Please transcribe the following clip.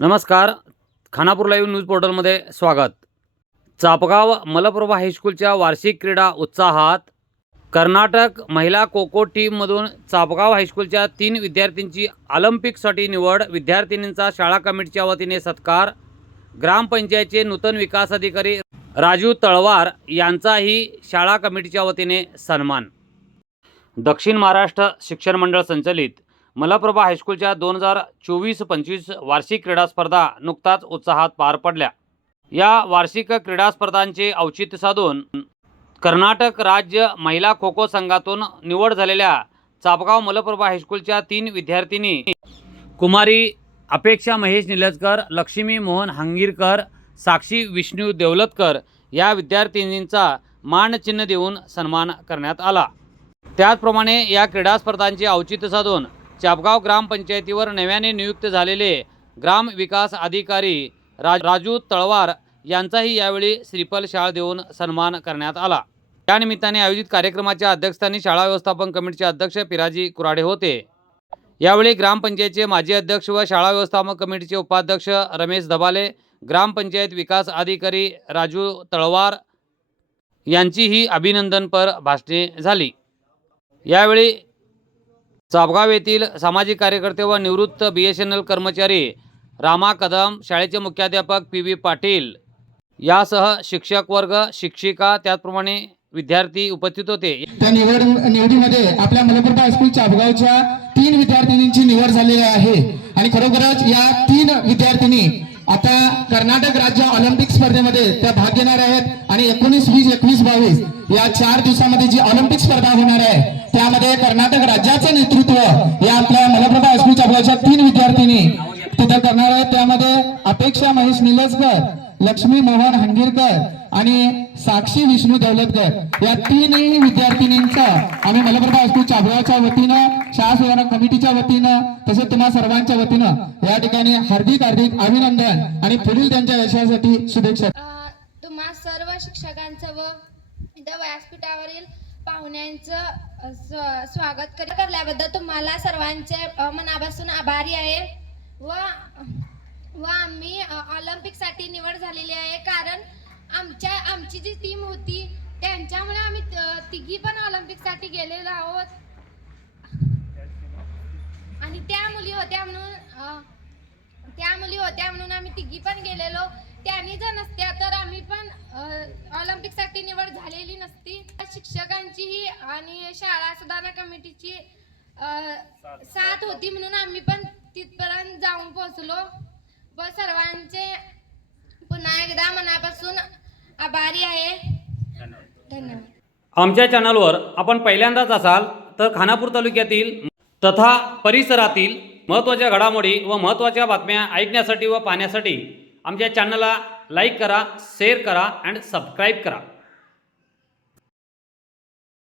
नमस्कार. Khanapur live news पोर्टलमध्ये स्वागत. चापगाव मलप्रभा हायस्कूलच्या वार्षिक क्रीडा उत्साहात कर्नाटक महिला खो टीममधून चापगाव हायस्कूलच्या तीन विद्यार्थ्यांची ऑलिम्पिकसाठी निवड. विद्यार्थिनींचा शाळा कमिटीच्या वतीने सत्कार. ग्रामपंचायतचे नूतन विकास अधिकारी राजू तळवार यांचाही शाळा कमिटीच्या वतीने सन्मान. दक्षिण महाराष्ट्र शिक्षण मंडळ संचलित. मलप्रभा हायस्कूलच्या दोन हजार चोवीस पंचवीस वार्षिक क्रीडा स्पर्धा नुकताच उत्साहात पार पडल्या. या वार्षिक क्रीडा स्पर्धांचे औचित्य साधून कर्नाटक राज्य महिला खो खो संघातून निवड झालेल्या चापगाव मलप्रभा हायस्कूलच्या तीन विद्यार्थिनी कुमारी अपेक्षा महेश निलजकर लक्ष्मी मोहन हांगीरकर साक्षी विष्णू देवलतकर या विद्यार्थिनींचा मानचिन्ह देऊन सन्मान करण्यात आला. त्याचप्रमाणे या क्रीडा स्पर्धांचे औचित्य साधून चापगाव ग्रामपंचायतीवर नव्याने नियुक्त झालेले ग्राम विकास अधिकारी राज राजू तळवार यांचाही यावेळी श्रीफल शाळ देऊन सन्मान करण्यात आला. त्यानिमित्ताने आयोजित कार्यक्रमाच्या अध्यक्षस्थानी शाळा व्यवस्थापन कमिटीचे अध्यक्ष पिराजी कुराडे होते. यावेळी ग्रामपंचायतचे माजी अध्यक्ष व शाळा व्यवस्थापन कमिटीचे उपाध्यक्ष रमेश धबाले ग्रामपंचायत विकास अधिकारी राजू तळवार यांचीही अभिनंदनपर भाषणे झाली. यावेळी चापगाव येथील सामाजिक कार्यकर्ते व निवृत्त बी एस एन एल कर्मचारी रामा कदम शाळेचे मुख्याध्यापक पी व्ही पाटील यासह शिक्षक वर्ग शिक्षिका त्याचप्रमाणे विद्यार्थी उपस्थित होते. त्या निवड निवडीमध्ये आपल्या मलप्रभा हायस्कूल चापगावच्या तीन विद्यार्थिनींची निवड झालेली आहे. आणि खरोखरच या तीन विद्यार्थिनी आता कर्नाटक राज्य ऑलिम्पिक स्पर्धेमध्ये त्या भाग घेणार आहेत. आणि एकोणीस वीस एकवीस बावीस या चार दिवसामध्ये जी ऑलिम्पिक स्पर्धा होणार आहे त्यामध्ये कर्नाटक राज्याचं नेतृत्व या आपल्या मलप्रभा हायस्कूल चापगावच्या तीन विद्यार्थिनी तिथं करणार आहेत. त्यामध्ये अपेक्षा महेश निलजकर लक्ष्मी मोहन हंगीरकर आणि साक्षी विष्णू दौलतकर. या तीनही विद्यार्थिनींचा आम्ही मलप्रभा हायस्कूल चाभळाच्या वतीनं शाळा सुधारणा कमिटीच्या वतीनं तसेच तुम्हा सर्वांच्या वतीनं या ठिकाणी हार्दिक हार्दिक अभिनंदन आणि पुढील त्यांच्या यशासाठी शुभेच्छा. तुम्हा सर्व शिक्षकांचं व व्यासपीठावरील पाहुण्यांचं स्वागत कर- करल्याबद्दल तुम्हाला सर्वांचे मनापासून आभारी आहे. व व आम्ही ऑलिम्पिकसाठी निवड झालेली आहे कारण आमच्या आमची जी टीम होती त्यांच्यामुळे आम्ही तिघी पण ऑलिम्पिकसाठी गेलेलो आहोत. आणि त्या मुली होत्या म्हणून त्या मुली होत्या म्हणून आम्ही तिघी पण गेलेलो. त्यांनी जर नसत्या तर आम्ही पण ऑलिम्पिकसाठी शिक्षकांचीही आणि शाळा सुधारणा कमिटीची साथ होती म्हणून आम्ही पण तिथपर्यंत जाऊन पोहोचलो. व सर्वांचे पुन्हा एकदा मनापासून आभारी आहे. धन्यवाद. आमच्या चॅनलवर आपण पहिल्यांदाच असाल तर खानापूर तालुक्यातील तथा परिसरातील महत्त्वाच्या घडामोडी व महत्त्वाच्या बातम्या ऐकण्यासाठी व पाहण्यासाठी आमच्या चॅनलला लाईक करा शेअर करा अँड सबस्क्राईब करा.